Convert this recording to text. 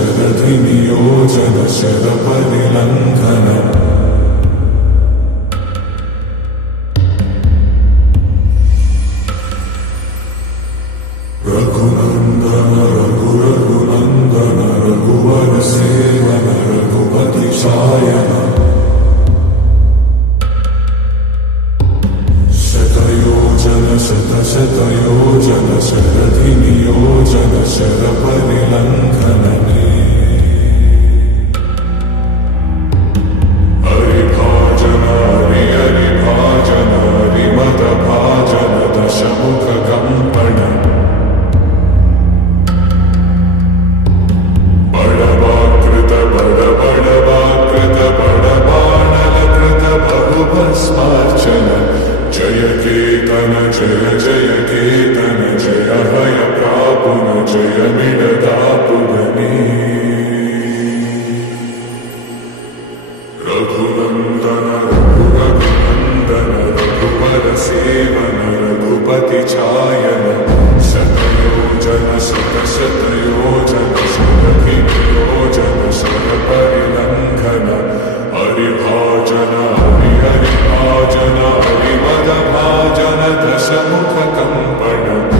शरधि नियोजन शर परिलंघन रघुनंदन रघुनंदन रघुवर सेवन रघुपति शायन शतयोजन शतशतयोजन शरधि नियोजन शर परिलंघन हरिभाजन हरिभाजन हरिमद भाजन दशमुख कंपन बड़वाकृत बड़बाणलकृत बहुभस्मार्चन जय केतन जय जय केतन जय हय प्रापुन जय मिडदापुगनी रघुनंदन रघुनंदन रघुवर सेवन रघुपति छायन शतयोजन शतशतयोजन शरधि नियोजन शर परिलंघन हरिभाजन हरिभाजन हरिमद भाजन दशमुख कंपन